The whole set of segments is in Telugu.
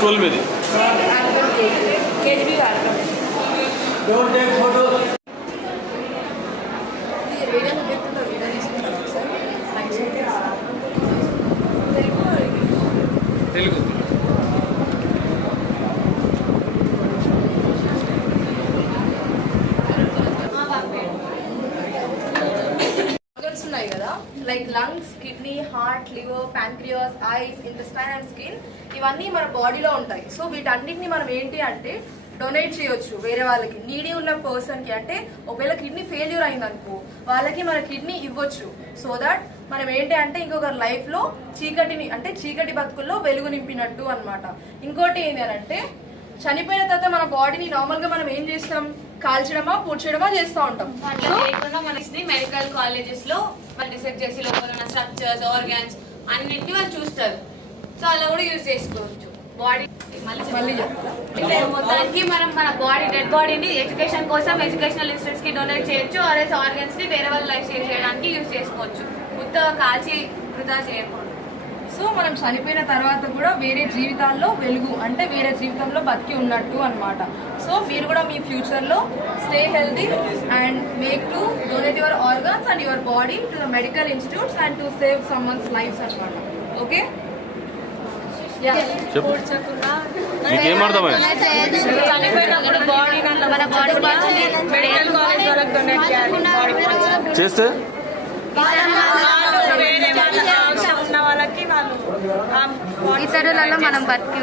स्कूल में थी। Like lungs, kidney, heart, liver, pancreas, ice, intestine and skin ఇవన్నీ మన బాడీలో ఉంటాయి. సో వీటన్నిటిని మనం ఏంటి అంటే డొనేట్ చేయొచ్చు వేరే వాళ్ళకి, నీడీ ఉన్న పర్సన్కి. అంటే ఒకవేళ కిడ్నీ ఫెయిల్యూర్ అయిందనుకో వాళ్ళకి మన కిడ్నీ ఇవ్వచ్చు. సో దట్ మనం ఏంటి అంటే ఇంకొక లైఫ్లో చీకటిని అంటే చీకటి బతుకుల్లో వెలుగు నింపినట్టు అనమాట. ఇంకోటి ఏంటి అని అంటే చనిపోయిన తర్వాత మన బాడీని నార్మల్గా మనం ఏం చేస్తాం, కాల్చడమా పూడ్చడమా చేస్తూ ఉంటాం. మనకి మెడికల్ కాలేజెస్ లో వాళ్ళు డిసెక్ట్ చేసి లోపల ఉన్న స్ట్రక్చర్స్, ఆర్గాన్స్ అన్నింటినీ వాళ్ళు చూస్తారు. సో అలా కూడా యూజ్ చేసుకోవచ్చు. బాడీ మొత్తానికి మనం మన బాడీ డెడ్ బాడీని ఎడ్యుకేషన్ కోసం ఎడ్యుకేషనల్ ఇన్స్టిట్యూట్స్ కి డొనేట్ చేయొచ్చు. ఆర్ఎస్ ఆర్గన్స్ ని వేరే వాళ్ళ లైఫ్ సేవ్ చేయడానికి యూజ్ చేసుకోవచ్చు. ఉత్తగా కాల్చి వృధా చేయకూడదు. సో మనం చనిపోయిన తర్వాత కూడా వేరే జీవితాల్లో వెలుగు అంటే వేరే జీవితంలో బతికి ఉన్నట్టు అనమాట. సో మీరు కూడా మీ ఫ్యూచర్లో stay healthy and make to donate your organs and your body to the medical institutes and to save someone's lives అనమాట. ఓకే, చేస్తే ఇతరులలో మనం బతికి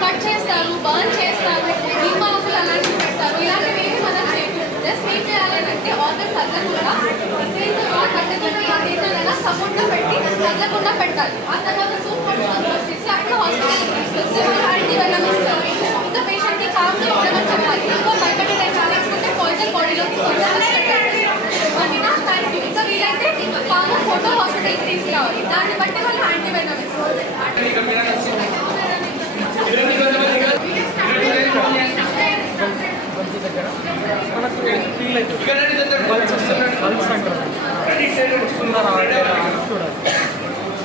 కట్ చేస్తారు, బర్న్ చేస్తారు, దీపావళి అలాంటివి పెడతారు. ఇలాంటివి ఏమి మనం చేయకూడదు. జస్ట్ ఏం చేయాలంటే ఆర్గన్ తగ్గకుండా కట్టకుండా సపోర్ట్గా పెట్టి తగ్గకుండా పెట్టాలి. ఆ తర్వాత సూప్ వచ్చేసి అప్పుడు హాస్పిటల్కి తీసుకొస్తే వాళ్ళు యాంటీవెనమ్ ఇస్తారు. ఇంకా పేషెంట్కి కామ్గా ఉండడం చెప్పాలి. ఇంకా భయపడే టైం లేకపోతే పాయిజన్ బాడీలోకి ఇంకా వీలైతే కామ్గా ఫోటో హాస్పిటల్కి తీసుకురావాలి. దాన్ని బట్టి వాళ్ళు యాంటీవెనమ్ ఇస్తారు.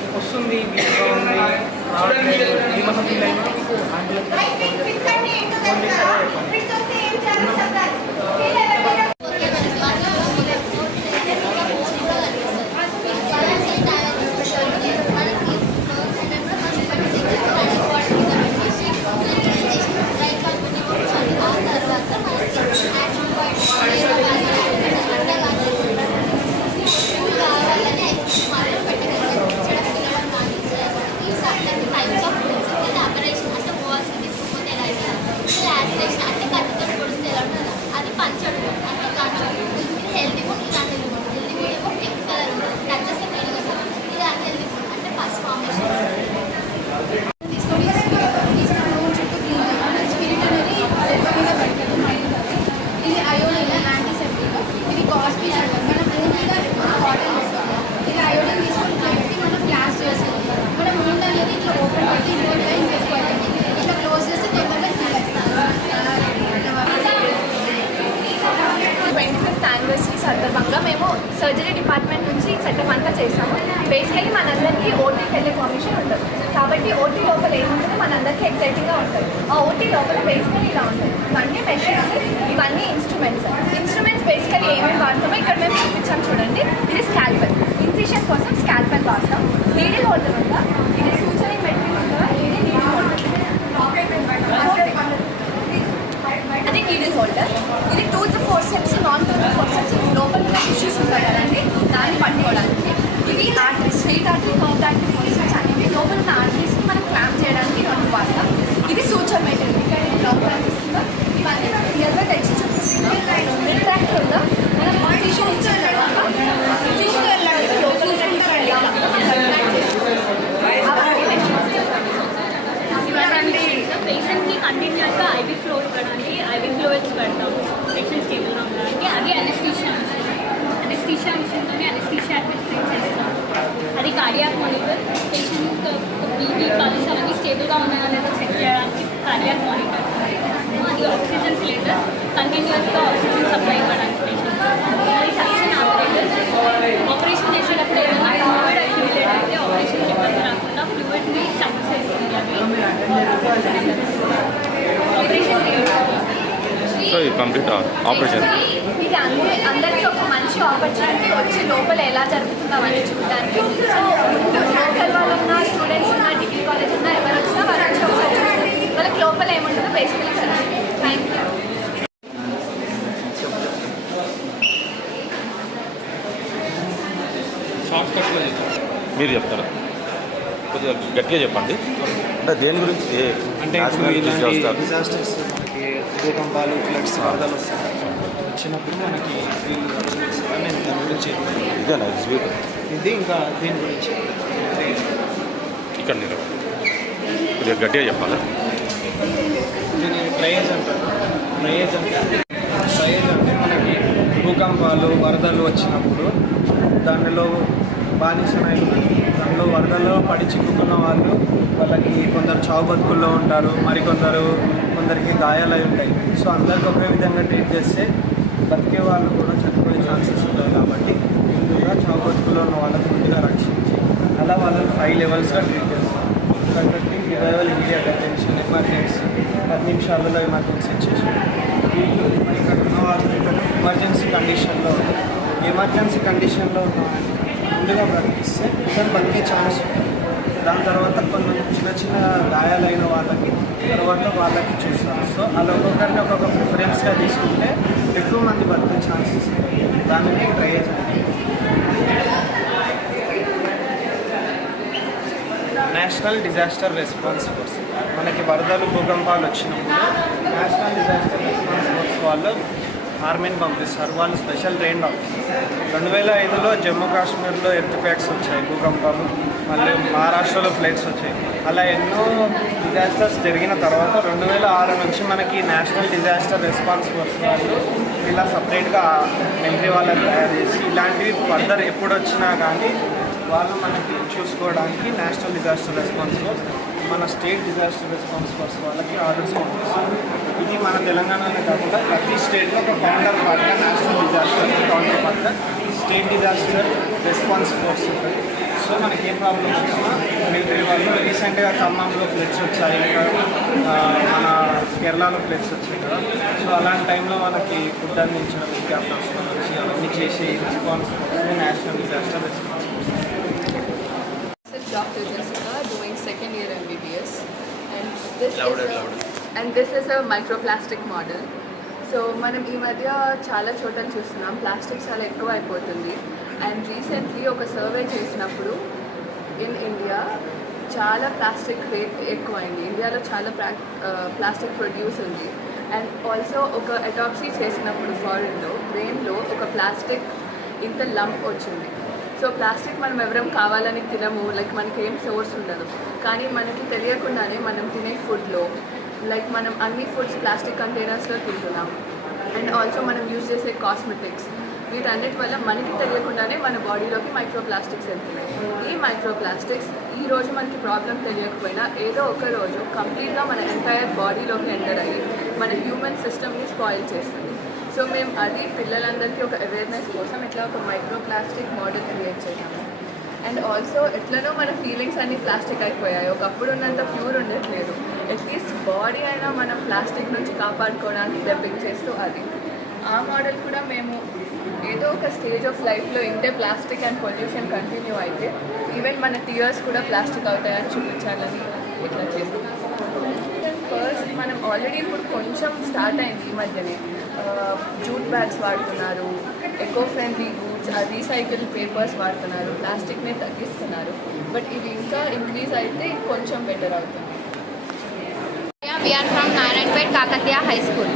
వస్తుంది డెస్టినేషన్ అంటే కట్టుతో పొడిస్తే ఎలా ఉంటుంది అది పంచడు అంటే కాన్సెప్ట్. ఇది హెల్దీ ఫుడ్, ఇది అన్హెల్దీ ఫుడ్. హెల్దీ ఫుడ్ ఏమో పింక్ కలర్ ఉంటుంది, నచ్చేస్తే గ్రీన్ కదా. ఇది అన్హెల్దీ ఫుడ్ అంటే ఫస్ట్ ఫార్మేషన్. తీసుకొని చుట్టూ క్లీన్ స్పిరిట్ అనేది మీద పెట్టదు మైండ్. ఇది అయోడిన్ యాంటీసెప్టిక్, ఇది కాస్పీస్ అంటారు. మనం పూర్తిగా కాటన్ వేస్తాము. ఇది అయోడిన్ తీసుకొని పెట్టి మనం క్లాస్ చేస్తాం. మనం ముందు అనేది ఇట్లా ఓపెన్ పెట్టి ఇంకోటి ఇంకెక్కువ అవుతుంది. ఇట్లా క్లోజ్ చేస్తే తొందరగా క్లీన్ అవుతుంది. 25th యానివర్సరీ సందర్భంగా మేము సర్జరీ డిపార్ట్మెంట్ నుంచి సెటప్ అంతా చేసాము. బేసికలీ మనందరికీ ఓటీకి వెళ్ళే పర్మిషన్ ఉంటుంది కాబట్టి ఓటీ లోపల ఏముంటుందో మనందరికీ ఎక్సైటింగ్గా ఉంటుంది. ఆ ఓటీ లోపల బేసికలీ ఇలా ఉంటుంది. ఇవన్నీ మెషిన్స్, ఇవన్నీ ఇన్స్ట్రుమెంట్స్ బేసికలీ ఏమేమి వాడతామో ఇక్కడ మేము చూపించాం చూడండి. ఇది స్కాల్పెల్, ఇన్సిషన్ కోసం స్కాల్పెల్ వాడతాం. నీడిల్ హోల్డర్ ఉందా, ఇది సూచరింగ్ మెటీరియల్ ఉందా, ఇది నీడిల్ హోల్డర్. అది నీడిల్ హోల్డర్. ఇది tooth forceps, non tooth forceps లోపల ఉన్న టిష్యూస్ ఉంటాయి కదండి, దాన్ని పట్టుకోవడానికి. ఇది artery, straight artery, curved artery forceps అనేవి లోపల ఉన్న ఆర్టరీస్ని మనం క్లాంప్ చేయడానికి రెండు వాడతాం. ఇది సూచర్ మెటీరియల్ లోపల ఇస్తుందా, ఇవన్నీ మనం క్లియర్గా తెచ్చి చూపిస్తున్నాం. రిట్రాక్టర్ ఉందా, మనం ఫిషన్ ఇచ్చిన తర్వాత ఫిష్కి వెళ్ళడానికి లోపల పేషెంట్కి కంటిన్యూస్గా ఐవీ ఫ్లో ఇవ్వడానికి ఐవీ ఫ్లూయిడ్స్ పెడతాం పేషెంట్ స్టేబుల్గా ఉండడానికి. అది అనెస్థీషియా మిషన్తోనే అనెస్థీషియా అడ్మినిస్ట్రేట్ చేస్తాం. అది cardiac monitor, patient BP pulse అవన్నీ స్టేబుల్గా ఉన్నాయో లేదో చెక్ చేయడానికి కార్డియాక్ మానిటర్. అది ఆక్సిజన్ సిలిండర్, కంటిన్యూస్గా ఆక్సిజన్ సప్లై ఇవ్వడానికి పేషెంట్. అది సక్షన్ ఆపరేటర్స్, ఆపరేషన్ చేసేటప్పుడు ఏదైనా ఫ్లూయిడ్ అక్యుమిలేట్ అయితే ఆపరేషన్కి ఇబ్బంది రాకుండా ఫ్లూయిడ్ని సక్ చేస్తుంది. అది సో ఇది కంప్లీట్ ఆపరేషన్. ఇది అందరికీ ఒక మంచి ఆపర్చునిటీ వచ్చి లోపల ఎలా జరుగుతుందో అవన్నీ చూడడానికి. సో లోకల్ వాళ్ళు ఉన్న స్టూడెంట్స్ ఉన్న డిగ్రీ కాలేజ్ ఉన్న ఎవరు వచ్చినా వాళ్ళు వచ్చి ఒకసారి చూస్తారు. వాళ్ళకి లోపల ఏముంటుందో బేసికలీ చదవండి. Thank you. మీరు చెప్తారా? కొద్దిగా గట్టిగా చెప్పండి. అంటే దేని గురించి అంటే డిజాస్టర్స్ మనకి భూకంపాలు, ఫ్లడ్స్, వరదలు వస్తాయి. వచ్చినప్పుడు మనకి వీళ్ళు నేను దాని గురించి ఇదేనా ఎగ్జిబిట్? ఇది ఇంకా దీని గురించి ఇక్కడ నేను కొద్దిగా గట్టిగా చెప్పాలా? దీన్ని ట్రయేజ్ అంటారు. ట్రయేజ్ అంటే మనకి భూకంపాలు, వరదలు వచ్చినప్పుడు దానిలో బానిసనైన దానిలో వరదల్లో పడి చిక్కుకున్న వాళ్ళకి కొందరు చావు బతుకుల్లో ఉంటారు, కొందరికి గాయాలై ఉంటాయి. సో అందరికి ఒకే విధంగా ట్రీట్ చేస్తే బతికే వాళ్ళు కూడా చనిపోయే ఛాన్సెస్ ఉంటాయి. కాబట్టి ముందుగా చావు బతుకుల్లో ఉన్న వాళ్ళకి ముందుగా రక్షించి అలా వాళ్ళని 5 లెవెల్స్గా ట్రీట్ చేస్తారు. కాబట్టి రివైవల్, ఇమీడియట్ అటెన్షన్, ఎమర్జెన్సీ, 10 నిమిషాలలో ఎమర్జెన్సీ ఇచ్చేసి వీళ్ళు ఇక్కడ ఉన్న వాళ్ళు ఎమర్జెన్సీ కండిషన్లో ఉన్న ముందుగా బ్రతికిస్తే ఇతను బతికే ఛాన్స్. దాని తర్వాత కొన్ని చిన్న గాయాలైన వాళ్ళకి చూస్తారు. సో అలా ఒక్కొక్కరిని ఒక్కొక్క ప్రిఫరెన్స్గా తీసుకుంటే ఎక్కువ మంది బతికే ఛాన్సెస్. దానిని ట్రయేజ్ అంటే నేషనల్ డిజాస్టర్ రెస్పాన్స్ ఫోర్స్. మనకి వరదలు, భూకంపాలు వచ్చినప్పుడు నేషనల్ డిజాస్టర్ రెస్పాన్స్ ఫోర్స్ వాళ్ళు ఆర్మీని పంపిస్తారు. వాళ్ళు స్పెషల్ ట్రైన్డ్ ఆఫీసర్. 2005లో జమ్మూ కాశ్మీర్లో ఎర్త్క్వేక్స్ వచ్చాయి, భూకంపాలు, మళ్ళీ మహారాష్ట్రలో ఫ్లడ్స్ వచ్చాయి. అలా ఎన్నో డిజాస్టర్స్ జరిగిన తర్వాత 2006 నుంచి మనకి నేషనల్ డిజాస్టర్ రెస్పాన్స్ ఫోర్స్ వాళ్ళు ఇలా సపరేట్గా మిలిటరీ వాళ్ళని తయారు చేసి ఇలాంటివి ఫర్దర్ ఎప్పుడు వచ్చినా కానీ వాళ్ళు మనకి చూసుకోవడానికి నేషనల్ డిజాస్టర్ రెస్పాన్స్ ఫోర్స్ మన స్టేట్ డిజాస్టర్ రెస్పాన్స్ ఫోర్స్ వాళ్ళకి ఆర్డర్స్ పంపిస్తారు. ఇది మన తెలంగాణలో కాకుండా ప్రతి స్టేట్లో ఒక కౌంటర్ పార్ట్గా నేషనల్ డిజాస్టర్ కౌంటర్ పార్ట్గా స్టేట్ డిజాస్టర్ రెస్పాన్స్ ఫోర్స్ ఉంటుంది. సో మనకి ఏ ప్రాబ్లం వచ్చినా మిలిటరీ వాళ్ళు రీసెంట్గా ఖమ్మంలో ఫ్లడ్స్ వచ్చాయి, మన కేరళలో ఫ్లడ్స్ వచ్చాయి కదా. సో అలాంటి టైంలో మనకి ఫుడ్ అందించడం, హెలికాప్టర్స్ వచ్చి అవన్నీ చేసి response national disaster response force. Dr. Jessica doing second year MBBS and this is a microplastic model. So మనం ఈ మధ్య చాలా చోట్ల చూస్తున్నాం ప్లాస్టిక్ చాలా ఎక్కువ అయిపోతుంది. అండ్ రీసెంట్లీ ఒక సర్వే చేసినప్పుడు ఇన్ ఇండియా చాలా ప్లాస్టిక్ రేట్ ఎక్కువైంది. ఇండియాలో చాలా ప్లాస్టిక్ ప్రొడ్యూస్ ఉంది. అండ్ ఆల్సో ఒక అటాప్సీ చేసినప్పుడు ఫారిన్లో బ్రెయిన్లో ఒక ప్లాస్టిక్ ఇంత లంప్ వచ్చింది. సో ప్లాస్టిక్ మనం ఎవరం కావాలని తినము, లైక్ మనకి ఏం సోర్స్ ఉండదు. కానీ మనకి తెలియకుండానే మనం తినే ఫుడ్లో లైక్ మనం అన్ని ఫుడ్స్ ప్లాస్టిక్ కంటైనర్స్లో తింటున్నాం. అండ్ ఆల్సో మనం యూజ్ చేసే కాస్మెటిక్స్ వీటన్నిటి వల్ల మనకి తెలియకుండానే మన బాడీలోకి మైక్రోప్లాస్టిక్స్ వెళ్తున్నాయి. ఈ మైక్రోప్లాస్టిక్స్ ఈ రోజు మనకి ప్రాబ్లం తెలియకపోయినా ఏదో ఒక రోజు కంప్లీట్గా మన ఎంటైర్ బాడీలోకి ఎంటర్ అయ్యి మన హ్యూమన్ సిస్టమ్ని స్పాయిల్ చేస్తుంది. సో మేము అది పిల్లలందరికీ ఒక అవేర్నెస్ కోసం ఇట్లా ఒక మైక్రోప్లాస్టిక్ మోడల్ క్రియేట్ చేసాము. అండ్ ఆల్సో ఎట్లనో మన ఫీలింగ్స్ అన్నీ ప్లాస్టిక్ అయిపోయాయి. ఒకప్పుడు ఉన్నంత ప్యూర్ ఉండట్లేదు. అట్లీస్ట్ బాడీ అయినా మనం ప్లాస్టిక్ నుంచి కాపాడుకోవడానికి డెపిక్ట్ చేస్తూ అది ఆ మోడల్ కూడా మేము ఏదో ఒక స్టేజ్ ఆఫ్ లైఫ్లో ఇంతే ప్లాస్టిక్ అండ్ పొల్యూషన్ కంటిన్యూ అయితే ఈవెన్ మన టీయర్స్ కూడా ప్లాస్టిక్ అవుతాయని చూపించాలని ఇట్లా చేసాం. ఫస్ట్ మనం ఆల్రెడీ ఇప్పుడు కొంచెం స్టార్ట్ అయింది ఈ మధ్యనే. జూట్ బ్యాగ్స్ వాడుతున్నారు, eco friendly goods, recycle papers వాడుతున్నారు, ప్లాస్టిక్ని తగ్గిస్తున్నారు. బట్ ఇది ఇంకా ఇంక్రీజ్ అయితే కొంచెం బెటర్ అవుతుంది. We are from Narayanpet Kakatiya High School.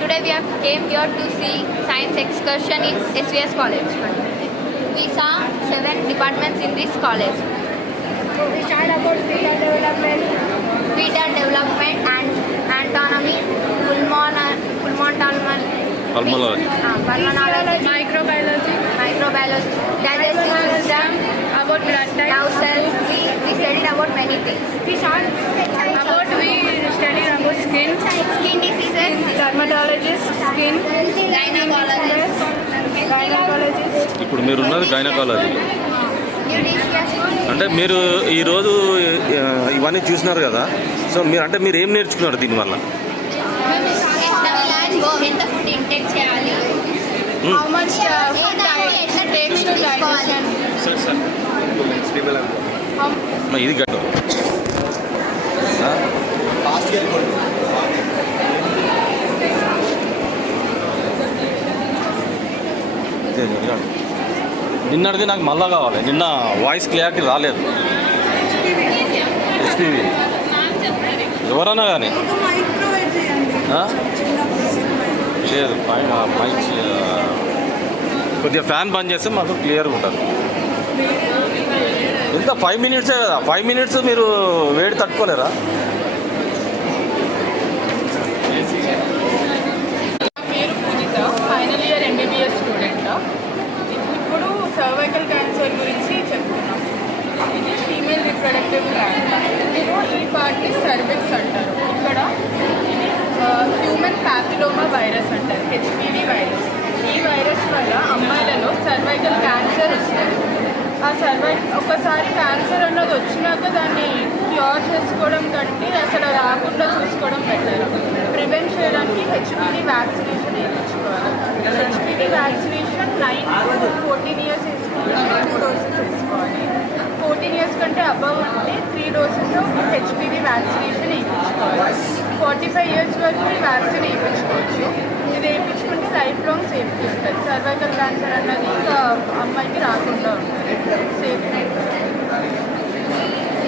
Today we have came here to see science excursion in SVS College. We saw 7 departments in this college. We started about feeder development and anatomy, pulmonology, microbiology, digestive system, about blood types, now cells. We studied about many things. We studied about skin diseases, dermatologist, skin, gynecologist. ఇప్పుడు మీరు ఉన్నది గైనకాలజీ. అంటే మీరు ఈరోజు ఇవన్నీ చూసినారు కదా, సో మీరు ఏం నేర్చుకున్నారు దీనివల్ల? ఎంత ఫుడ్ ఇంటేక్ చేయాలి, how much food diet takes to digestion. ఇది గట్టు నిన్నటిది నాకు మళ్ళా కావాలి. నిన్న వాయిస్ క్లారిటీ రాలేదు. హెచ్పివి ఎవరన్నా కానీ లేదు. మైక్ కొద్దిగా ఫ్యాన్ బంద్ చేస్తే మాకు క్లియర్గా ఉంటుంది. ఎంత 5 మినిట్సే కదా, 5 మినిట్స్ మీరు వేడి తట్టుకోలేరా? పేరు పూజిత, ఫైనల్ ఇయర్ MBBS స్టూడెంట్. ఇప్పుడు సర్వైకల్ క్యాన్సర్ గురించి చెప్తున్నాం. ఇది ఫీమేల్ రిప్రొడక్టివ్ క్యాన్సర్. ఇందులో ఈ పార్ట్ని సర్విక్స్ అంటారు. ఇక్కడ ఇది హ్యూమన్ ప్యాపిలోమా వైరస్ అంటారు, HPV వైరస్. ఈ వైరస్ వల్ల అమ్మాయిలలో సర్వైకల్ క్యాన్సర్ వస్తుంది. ఒకసారి క్యాన్సర్ అన్నది వచ్చినాక దాన్ని క్యూర్ చేసుకోవడం కంటే అసలు రాకుండా చూసుకోవడం బెటర్. ప్రివెంట్ చేయడానికి HPV వ్యాక్సినేషన్ వేయించుకోవాలి. HPV వ్యాక్సినేషన్ 9 to 14 years వేసుకోవాలి, 2 డోసెస్ వేసుకోవాలి. 14 years కంటే అబవ్ ఉంటే 3 డోసెస్ HPV వ్యాక్సినేషన్ వేయించుకోవాలి. 45 years వరకు ఈ వ్యాక్సిన్ వేయించుకోవచ్చు. ఇది వేయించుకుంటే లైఫ్ లాంగ్ సేఫ్టీ ఉంటుంది. సర్వైకల్ క్యాన్సర్ అన్నది ఇంకా అమ్మాయికి రాకుండా ఉంటుంది, సేఫ్టీ.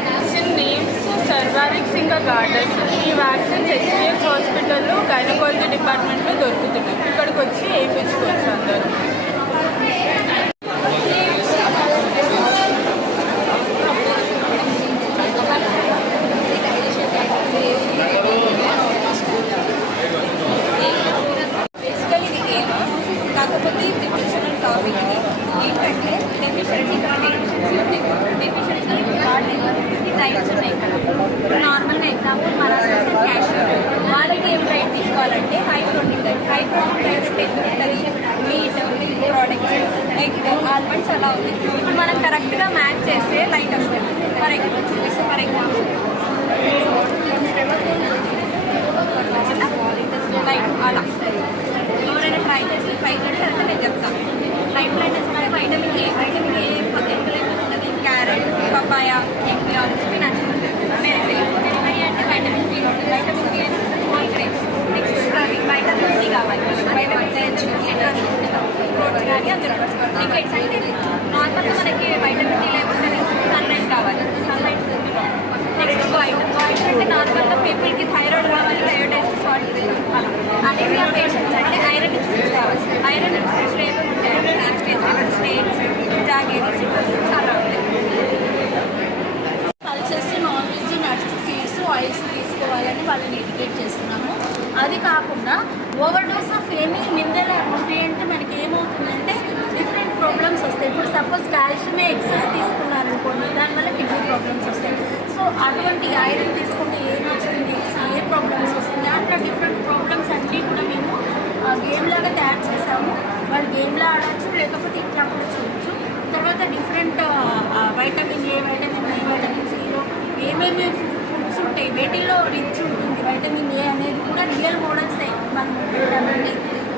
వ్యాక్సిన్ నేమ్స్ సర్వారిక్స్ ఇంకా గార్డర్స్. ఈ వ్యాక్సిన్స్ HCS హాస్పిటల్లో గైనకాలజీ డిపార్ట్మెంట్లో దొరుకుతున్నాయి. ఇక్కడికి వచ్చి వేయించుకోవచ్చు అందరూ. కాకపోతే డిప్రెషన్ టాపిక్ ఏంటంటే డెఫిషియన్సీ టైప్స్ ఉన్నాయి ఇక్కడ. నార్మల్గా ఎగ్జాంపుల్ మన క్యాష్ వాళ్ళకి ఏం డైట్ తీసుకోవాలంటే high protein diet. High protein diet ఉంటుంది, మీట్, ప్రోడక్ట్స్, ఎగ్, ఆల్మండ్స్ అలా ఉంది. ఇప్పుడు మనం కరెక్ట్గా మ్యాచ్ చేస్తే లైట్ వస్తుంది. ఫర్ ఎగ్జాంపుల్ లైట్ అలా ఎవరైనా ట్రై చేసి లైట్ తర్వాత నేను చెప్తాను. లైట్ బ్లైండ్నెస్ అంటే వైటమిన్ ఏ ఉంటుంది. Carrot, papaya, egg, spinach. మెరిటరీ అంటే వైటమిన్ బి ఉంటుంది. వైటమిన్ బి అంటే whole grapes. Next vitamin C కావాలి. వైటమిన్ సి అంటే ఫ్రూట్స్ కానీ అందులో లిక్విడ్స్ అంటే నార్మల్గా మనకి వైటమిన్ డి లేకపోతే సన్ లైట్ కావాలి. అది కాకుండా ఓవర్ డోస్ ఆఫ్ ఏమీ మినరల్ ఉంటాయి అంటే మనకి ఏమవుతుందంటే డిఫరెంట్ ప్రాబ్లమ్స్ వస్తాయి. ఇప్పుడు సపోజ్ కాల్షియమే ఎక్సెస్ తీసుకున్నారనుకోండి, దానివల్ల కిడ్నీ ప్రాబ్లమ్స్ వస్తాయి. సో అటువంటి ఐరన్ తీసుకుంటే ఏం వస్తుంది, ఏ ప్రాబ్లమ్స్ వస్తుంది, అట్లా డిఫరెంట్ ప్రాబ్లమ్స్ అన్నీ కూడా మేము గేమ్ లాగా తయారు చేసాము. వాళ్ళు గేమ్లో ఆడచ్చు, లేకపోతే ఇట్లా కూడా చూడొచ్చు. తర్వాత different vitamin A, vitamin B, vitamin సిలో ఏమేమి ఫుడ్స్ ఉంటాయి, వేటిల్లో రిచ్ ఉంటుంది వైటమిన్ ఏ అనేది కూడా రియల్ మోడల్స్ మనం పెట్టామండి.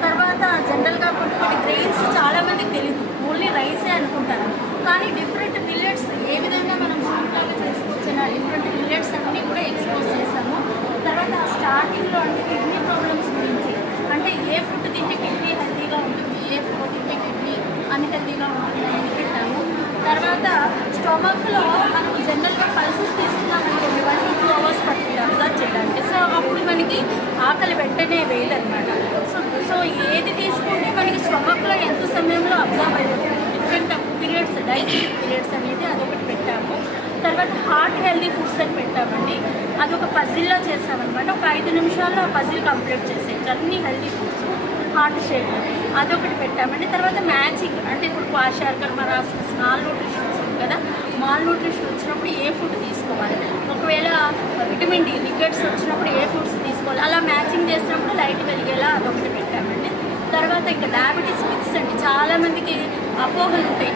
తర్వాత జనరల్గా కొన్ని గ్రెయిన్స్ చాలామందికి తెలియదు, ఓన్లీ రైసే అనుకుంటారు. కానీ డిఫరెంట్ మిల్లెట్స్ ఏ విధంగా మనం సూట్లాగా చేసుకోవచ్చిన డిఫరెంట్ మిల్లెట్స్ అన్నీ కూడా ఎక్స్పోజ్ చేసాము. తర్వాత స్టార్టింగ్లో అంటే కిడ్నీ ప్రాబ్లమ్స్ గురించి, అంటే ఏ ఫుడ్ తింటే కిడ్నీ హెల్తీగా ఉంటుంది, ఏ ఫుడ్ తింటే కిడ్నీ అన్హెల్తీగా ఉంటుంది అని పెట్టాము. తర్వాత స్టొమక్లో మనకు జనరల్గా పల్సెస్ తీసుకున్నామనుకోండి 1 to 2 hours పడుతుంది అబ్జర్వ్ చేయడానికి. సో అప్పుడు మనకి ఆకలి వెంటనే వేయాలన్నమాట. సో ఏది తీసుకుంటే మనకి స్టొమక్లో ఎంత సమయంలో అబ్జర్వ్ అవుతుంది, డిఫరెంట్ పీరియడ్స్, డైజెషన్ పీరియడ్స్ అనేది అదొకటి పెట్టాము. తర్వాత హార్ట్ హెల్దీ ఫుడ్స్ అని పెట్టామండి. అదొక పజిల్లో చేసామన్నమాట. ఒక 5 నిమిషాల్లో ఆ పజిల్ కంప్లీట్ చేసేయచ్చు, అన్ని హెల్దీ ఫుడ్స్ హార్ట్ షేప్ అదొకటి పెట్టామండి. తర్వాత మ్యాచింగ్ అంటే ఇప్పుడు క్వాషార్కర్ మరాసిస్ మాల్ న్యూట్రిషన్ వస్తుంది కదా, మాల్ న్యూట్రిషన్ వచ్చినప్పుడు ఏ ఫుడ్ తీసుకోవాలి, ఒకవేళ విటమిన్ డి రికెట్స్ వచ్చినప్పుడు ఏ ఫుడ్స్ తీసుకోవాలి, అలా మ్యాచింగ్ చేసినప్పుడు లైట్ వెలిగేలా అదొకటి పెట్టామండి. తర్వాత ఇంకా డయాబెటీస్ మిక్స్ అండి, చాలామందికి అపోహలు ఉంటాయి.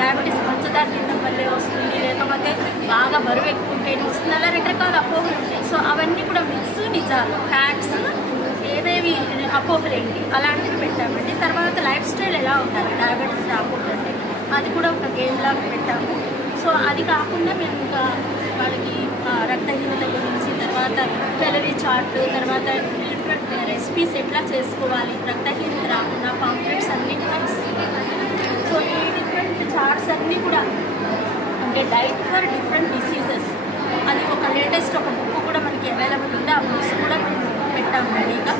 డయాబెటీస్ పంచదార తినడం వల్లే వస్తుంది, లేకపోతే బాగా బరువు ఎక్కువ ఉంటేనే వస్తుంది, అలా రకరకాల అపోహలు ఉంటాయి. సో అవన్నీ కూడా మిక్స్ నిజాలు, ఫ్యాక్ట్స్, ఏవేవి అపోహలు ఏంటి అలాంటివి పెట్టామండి. తర్వాత లైఫ్ స్టైల్ ఎలా ఉండాలి డయాబెటీస్ రాకూడదంటే అది కూడా ఒక గేమ్ లాగా పెట్టాము. సో అది కాకుండా మేము ఇంకా వాళ్ళకి రక్తహీనత గురించి, తర్వాత క్యాలరీ చార్ట్, తర్వాత డిఫరెంట్ రెసిపీస్ ఎట్లా చేసుకోవాలి రక్తహీనత రాకుండా పాంప్లెట్స్ అన్నీ కూడా ఇస్తున్నాం. సో ఈ డిఫరెంట్ చార్ట్స్ అన్నీ కూడా అంటే డైట్ ఫర్ డిఫరెంట్ డిసీజెస్, అది ఒక లేటెస్ట్ ఒక బుక్ కూడా మనకి అవైలబుల్ ఉంది. ఆ బుక్స్ కూడా మేము పెట్టాము రెడీగా.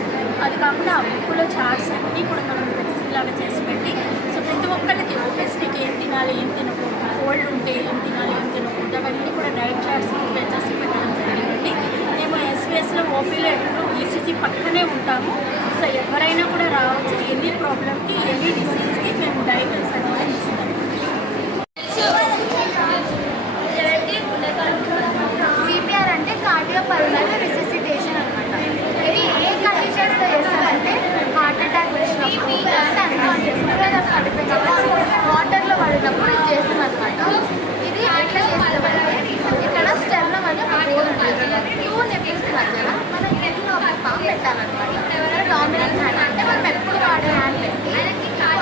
అది కాకుండా ఆ బుక్లో చార్ట్స్ అన్నీ కూడా మనం లాగా చేసి పెట్టి, సో ప్రతి ఒక్కరికి ఒబెసిటీకి ఏం తినాలి, ఏం తినకూడదు, కోల్డ్ ఉంటే ఏం తినాలి, ఏం తినకూడదు, అవన్నీ కూడా డైట్ చార్ట్స్ ప్రిపేర్ చేసి పెట్టడం జరిగిందండి. మేము ఎస్విఎస్లో ఓపీలో ఎప్పుడు ఈసీజీ పక్కనే ఉంటాము. సో ఎవరైనా కూడా రావచ్చు, ఎనీ ప్రాబ్లమ్కి ఎనీ డిసీజ్కి మేము డైట్ సలహా ఇస్తాము. సిపిఆర్ అంటే కార్డియోపల్మనరీ రిససిటేషన్ అనమాట. ఇది ఏ కండిషన్స్లో చేస్తారంటే హార్ట్ అటాక్ వచ్చినప్పుడు, వాటర్లో పడినప్పుడు ఇది చేస్తాం అనమాట. ఇది ఎట్లా చేస్తామంటే ఇక్కడ స్టెర్నం అని ఒక బోర్ ఉంటుంది, 2 నిపుల్స్ మధ్యన మనం ఇంట్లో ఒక ఫామ్ పెట్టాలన్నమాట. డామినెంట్ హ్యాండ్ అంటే మనం ఎప్పుడు వాడే హ్యాండ్ పెట్టి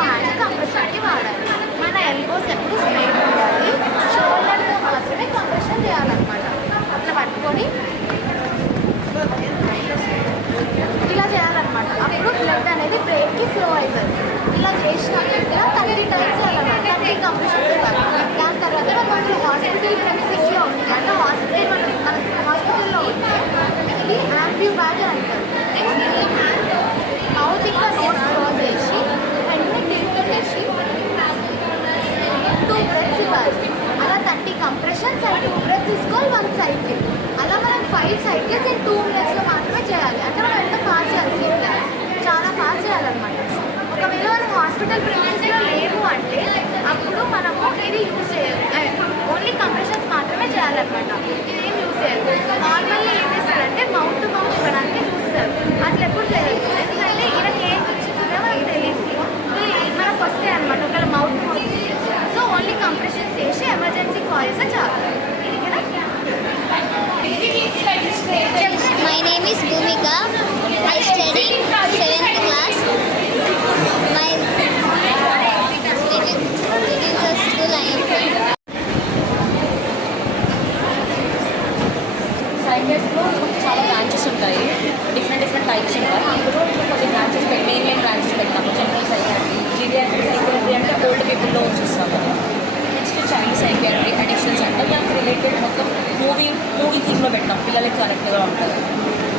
హ్యాండ్ కంప్రెషన్కి వాడాలి. మన ఎల్బోస్ ఎప్పుడు స్ట్రైట్ ఉండాలి, షోల్డర్తో మాత్రమే కంప్రెషన్ చేయాలన్నమాట. అట్లా పట్టుకొని ఇలా చేయాలన్నమాట. అప్పుడు బ్లడ్ అనేది బ్రెయిన్కి ఫ్లో అవుతుంది. ఇలా చేసినప్పుడు 30 టైమ్స్ చేయాలన్నమాట, 30 కంప్రెషన్స్ ఇవ్వాలి. దాని తర్వాత మనం హాస్పిటల్ ప్రెమిసెస్లో ఉంటుంది, అంటే హాస్పిటల్లో ఉంటే ఇది యాక్టివ్ బ్యాగ్ అంటారు. మౌత్ ఇంకా నోట్ క్లోజ్ చేసి వెంటనే క్లీన్గా చేసి 2 బ్రెత్స్ ఇవ్వాలి. అలా 30 కంప్రెషన్స్ అండ్ 2 బ్రెత్స్ తీసుకోవాలి 1 సైకిల్. అలా మనం 5 సైకిల్స్ ఇన్ 2 మినిట్స్లో మాత్రమే చేయాలి. అంటే మనం ఎంత ఫాస్ట్ చేయాలి, చాలా ఫాస్ట్ చేయాలన్నమాట. ఒకవేళ మనం హాస్పిటల్ ప్రిన్సెస్లో లేవు అంటే అప్పుడు మనము ఇది యూజ్ చేయాలి, ఓన్లీ కంప్రెషన్స్ మాత్రమే చేయాలన్నమాట. ఇదేం యూజ్ చేయాలి. నార్మల్లీ ఏం చేస్తారంటే మౌత్ టు మౌత్ ఇవ్వడానికి చూస్తారు, అట్లా ఎప్పుడు చేయలేదు. ఎందుకంటే ఈయనకి ఏం వచ్చిందో మనకు తెలియదు, మనకు వస్తాయి అనమాట ఒకవేళ mouth to mouth. So only compressions చేసి ఎమర్జెన్సీ కాల్ చేస్తే చాలు. My name is Bhumika. I study 7th class. It is the school I am from. సైకియాట్రీలో చాలా బ్రాంచెస్ ఉంటాయి, డిఫరెంట్ టైప్స్ ఉంటాయి. అందులో కొన్ని బ్రాంచెస్ మెయిన్ బ్రాంచెస్ పెట్టాము. జనరల్ సైకియాట్రీ, జీడియాట్రీ సైకియాట్రీ అంటే ఓల్డ్ పీపుల్లో చూస్తాము. నెక్స్ట్ చైల్డ్ సైకియాట్రీ, అడిక్షన్స్ అంటే దానికి రిలేటెడ్ మొత్తం మూవీ థీమ్లో పెట్టాం, పిల్లలకి కరెక్ట్గా ఉంటుంది.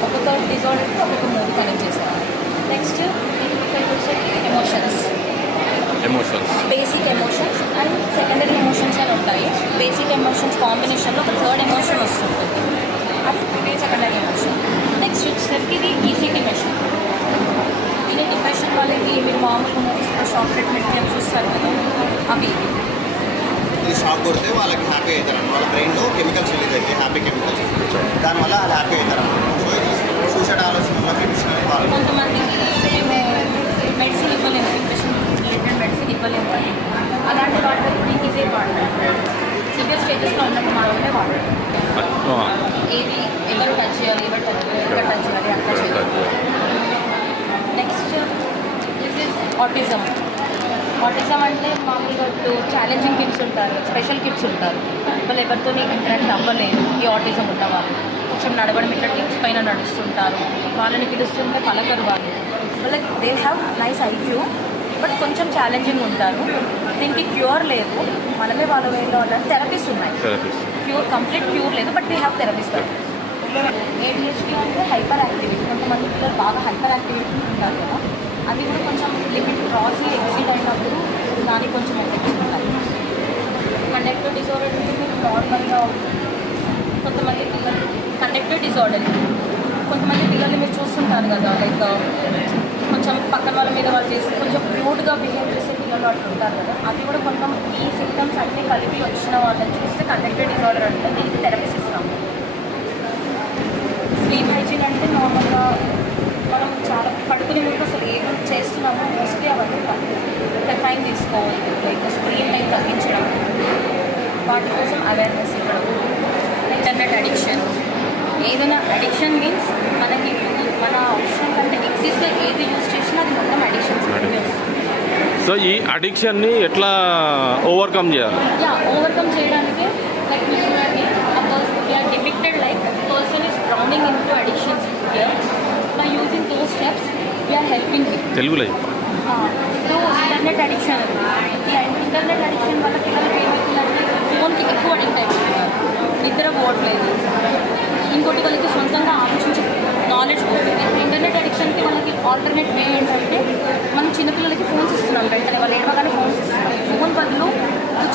ఒక్కొక్క డిజార్డర్కి ఒక్కొక్క మూవీ కనెక్ట్ చేస్తాము. Next emotions, basic emotions and secondary emotions అని ఉంటాయి. బేసిక్ ఎమోషన్స్ కాంబినేషన్లో ఒక 3rd ఎమోషన్ వస్తుంటుంది, అది సెకండరీ ఎమోషన్. నెక్స్ట్ వచ్చేసరికి ఇది ఈసీటీ మెషిన్. ఆటిజం అంటే మామూలుగా ఛాలెంజింగ్ కిడ్స్ ఉంటారు, స్పెషల్ కిడ్స్ ఉంటారు, వాళ్ళు ఎవరితో ఇంటరాక్ట్ అవ్వలేదు. ఈ ఆటిజం ఉన్న వాళ్ళు కొంచెం నడవడం ఇట్లా టిప్స్ పైన నడుస్తుంటారు, వాళ్ళని పిలుస్తుంటే పలకరు వాళ్ళు. వాళ్ళకి they have nice IQ, but కొంచెం ఛాలెంజింగ్ ఉంటారు. దీనికి క్యూర్ లేదు, మనమే వాళ్ళ వేలో వాళ్ళని థెరపీస్ ఉన్నాయి. కంప్లీట్ క్యూర్ లేదు, but we have therapies. ADHD అంటే హైపర్ యాక్టివిటీ. కొంతమంది పిల్లలు బాగా హైపర్ యాక్టివిటీ ఉంటారు కదా, అది కూడా కొంచెం లిమిట్ క్రాస్ ఎక్సీడ్ అయినప్పుడు దానికి కొంచెం ఎఫెక్ట్స్ ఉంటాయి. కండక్టివ్ డిజార్డర్ అంటే మీరు నార్మల్గా కొంతమంది పిల్లలు కండక్టివ్ డిజార్డర్, కొంతమంది పిల్లల్ని మీరు చూస్తుంటారు కదా, లైక్ కొంచెం పక్కన వాళ్ళ మీద వాళ్ళు చేసి కొంచెం రూడ్గా బిహేవ్ చేసే పిల్లలు అట్లా ఉంటారు కదా, అది కూడా కొంచెం ఈ సిమ్టమ్స్ అన్నీ కలిపి వచ్చిన వాళ్ళని చూస్తే కండక్టివ్ డిజార్డర్ అంటే దీనికి థెరపీస్ ఇస్తాము. స్లీప్ హైజీన్ అంటే నార్మల్గా మనం చాలా పడుకునే ముందు అసలు ఏం చేస్తున్నామో మోస్ట్లీ అవన్నీ కెఫైన్ తీసుకోవాలి, లైక్ స్క్రీన్ టైం తగ్గించడం, వాటి కోసం అవేర్నెస్ ఇవ్వడం. ఇంటర్నెట్ అడిక్షన్, ఏదైనా అడిక్షన్ మీన్స్ మనకి మన అవసరం కంటే ఎక్సిస్గా ఏది యూజ్ చేసినా అది మొత్తం అడిక్షన్స్. సో ఈ అడిక్షన్ని ఎట్లా ఓవర్కమ్ చేయాలి? ఓవర్కమ్ చేయడానికి like we are depicted like person is drowning in to addictions here. By using those steps we are helping తెలుగులో ఇంటర్నెట్ అడిక్షన్. ఈ ఇంటర్నెట్ అడిక్షన్ వల్ల పిల్లలకి ఏమవుతుందంటే ఫోన్కి ఎక్కువ అడిక్ట్ అయిపోతున్నారు, నిద్ర పోవట్లేదు, ఇంకోటి వాళ్ళకి సొంతంగా ఆలోచించే నాలెడ్జ్ పోతుంది. ఇంటర్నెట్ అడిక్షన్కి వాళ్ళకి ఆల్టర్నేట్ వే ఏంటంటే మనం చిన్నపిల్లలకి ఫోన్స్ ఇస్తున్నాం, వెంటనే వాళ్ళు ఏడవగానే ఫోన్స్ ఇస్తున్నాం. ఫోన్ బదులు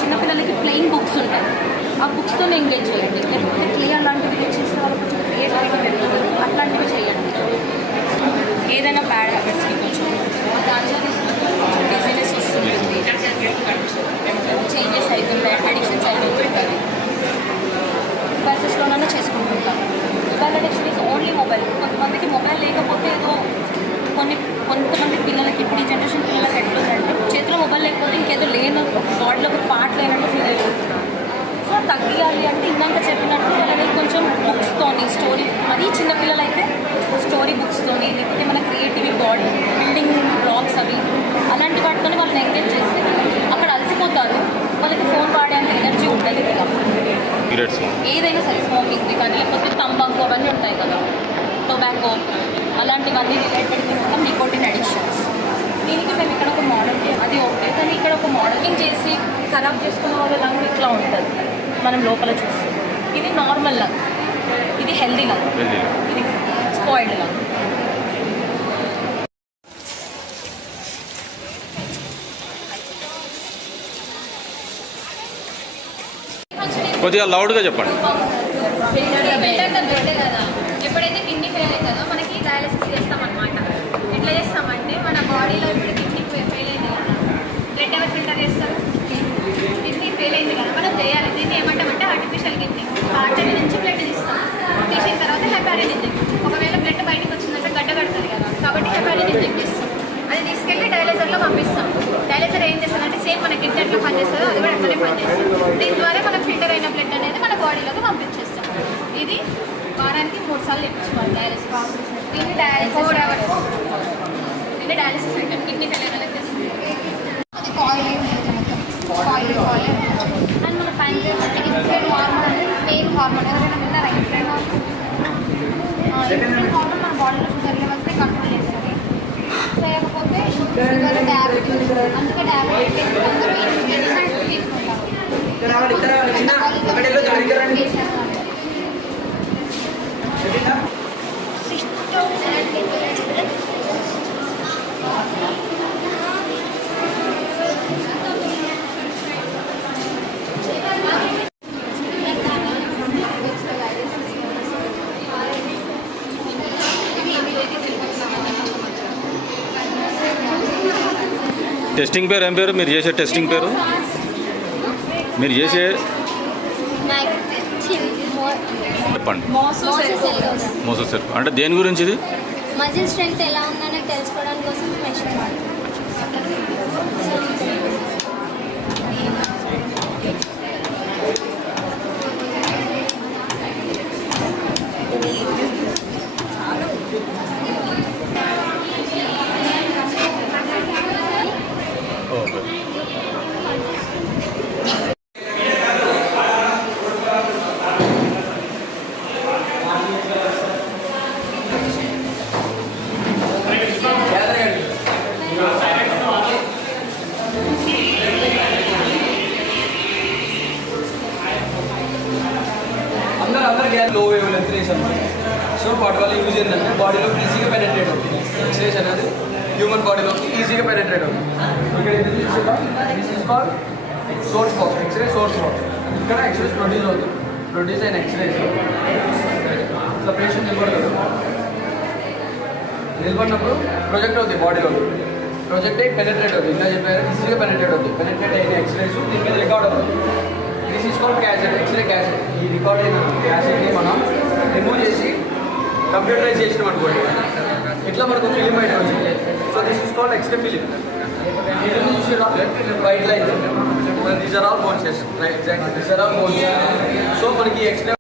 చిన్నపిల్లలకి ప్లెయిన్ బుక్స్ ఉంటాయి, ఆ బుక్స్తో ఎంగేజ్ చేయండి. లేకపోతే క్లే అలాంటివి చేసిన వాళ్ళు కొంచెం క్రియేటివిటీ పెరుగుతుంది, అట్లాంటివి చేయండి. ఏదైనా బ్యాడ్ హ్యాబిట్స్కి కొంచెం దాంట్లో బిజినెస్ వస్తుంది, చేంజెస్ అవుతుంటాయి, అడిక్షన్స్ అవుతుంటాయి, క్లాసెస్లోనే చేసుకుంటుంటాం. Mobile addiction is only mobile. కొంతమందికి మొబైల్ లేకపోతే ఏదో కొంతమంది పిల్లలకి ఇప్పుడు ఈ జనరేషన్ పిల్లలకి ఎట్లుందంటే చేతిలో మొబైల్ లేకపోతే ఇంకేదో లేనట్టు, బాడీలో ఒక పార్ట్ లేనట్టు ఫీల్ అయిపోతున్నారు. సో తగ్గియాలి అంటే ఇందాక చెప్పినట్టు వాళ్ళని కొంచెం బుక్స్తోని స్టోరీ, మరీ చిన్నపిల్లలు అయితే స్టోరీ బుక్స్తోని, లేకపోతే మన క్రియేటివ్ బాడీ బిల్డింగ్ బ్లాగ్స్ అవి అలాంటి వాటితో వాళ్ళని ఎంగేజ్ చేస్తే అక్కడ అలసిపోతారు, వాళ్ళకి ఫోన్ వాడేంత ఎనర్జీ ఉంటుంది కదా. ఏదైనా సరే స్మోకింగ్ కానీ లేకపోతే తంబాకు అవన్నీ ఉంటాయి కదా, టొబాకో అలాంటివన్నీ రిలేటెడ్ కూడా నికోటిన్ అడిక్షన్స్. దీనికి మేము ఇక్కడ ఒక మోడల్ అది ఓకే, కానీ ఇక్కడ ఒక మోడలింగ్ చేసి ఖరాబ్ చేసుకున్న వాళ్ళ లంగ్ ఇట్లా ఉంటుంది, మనం లోపల చూస్తాం. ఇది నార్మల్ లంగ్, ఇది హెల్దీ లంగ్, ఇది స్పాయిల్డ్ లంగ్. కొద్దిగా లౌడ్గా చెప్పండి. ఎప్పుడైతే కిడ్నీ ఫెయిల్ అవుతుందో మనకి డయాలసిస్ చేస్తామన్నమాట. ఎట్లా చేస్తామంటే మన బాడీలో ఇప్పుడు కిడ్నీ ఫెయిల్ అయింది కదా, బ్లడ్ ఎవరు ఫిల్టర్ చేస్తారు? కిడ్నీ ఫెయిల్ అయింది కదా, మనం చేయాలి. దీన్ని ఏమంటామంటే ఆర్టిఫిషియల్ కిడ్నీ. ఆర్టరీ నుంచి బ్లడ్ తీస్తాం, తీసిన తర్వాత హెపారిన్ ఇంజెక్ట్. ఒకవేళ బ్లడ్ బయటకు వచ్చిందంటే గడ్డ కడుతుంది కదా, కాబట్టి హెపారిన్ ఇంజెక్ట్ చేస్తాం. అది తీసుకెళ్ళి డయాలైజర్లో పంపిస్తాం. డయాలైజర్ ఏం చేస్తుందంటే సేమ్ మన కిడ్నీ ఎట్లా పనిచేస్తుందో అది కూడా అట్లనే పనిచేస్తుంది. దీని ద్వారా మనం ఫిల్టర్ అయిన బ్లడ్ అనేది మన బాడీలోకి పంపించేస్తాం. ఇది వారానికి 3 సార్లు చేయించుకోవాలి డయాలసిస్. దీన్ని డయాలసిస్ 4 hours. దీన్ని డయాలసిస్ అంటారు. కిడ్నీ ఫెయిల్ అనేది చేస్తుంది. అది కాయిల్ అండ్ మన ప్యాంక్రియాస్ అంటే ఇన్సులిన్ హార్మోన్ మెయిన్ హార్మోన్. ఎవరైనా విన్నారా ఇన్సులిన్ హార్మోన్? ఇన్సులిన్ హార్మోన్ మన బాడీలో షుగర్ లెవెల్స్ని కంట్రోల్ చేస్తుంది. లేకపోతే షుగర్ డయాబెటీస్, అందుకే డయాబెటీస్ అందరూ మెడిసిన్స్ తీసుకుంటారు. టెస్టింగ్ పేరు ఏం పేరు? మీరు చేసే టెస్టింగ్ పేరు? మీరు చేసే చెప్పండి. మోసోసెల్ అంటే దేని గురించి? ఇది మజిల్ స్ట్రెంగ్త్ ఎలా ఉందని తెలుసుకోవడానికి కోసం మెషిన్ వాటి వల్ల యూజ్ ఏంటంటే బాడీలోకి ఈజీగా పెనెట్రేట్ అవుతుంది. ఎక్స్రేస్ అనేది హ్యూమన్ బాడీలోకి ఈజీగా పెనెట్రేట్ అవుతుంది. ఇక్కడ this is called source box, x-ray source box. ఇక్కడ ఎక్స్రేస్ ప్రొడ్యూస్ అవుతుంది. ప్రొడ్యూస్ అయిన ఎక్స్రేస్ ఇట్లా పేషెంట్ నిలబడినప్పుడు ప్రొజెక్ట్ అవుతుంది బాడీలో. ప్రొజెక్ట్ అయ్యి పెనెట్రేట్ అవుతుంది. ఇంకా చెప్పారు ఈజీగా పెనెట్రేట్ అవుతుంది. పెనెట్రేట్ అయిన ఎక్స్రేస్ దీని మీద రికార్డ్ అవుతుంది. This is called cassette, x-ray cassette. ఈ రికార్డ్ అయిన క్యాసెట్ని మనం రిమూవ్ చేసి కంప్యూటరైజ్ చేసినాం అనుకోండి, ఇట్లా మనకు ఫిలిం బయట వచ్చింది. So this is called x-ray film. White lines, these are all bones. Exact, these are all bones. So మనకి ఎక్స్రే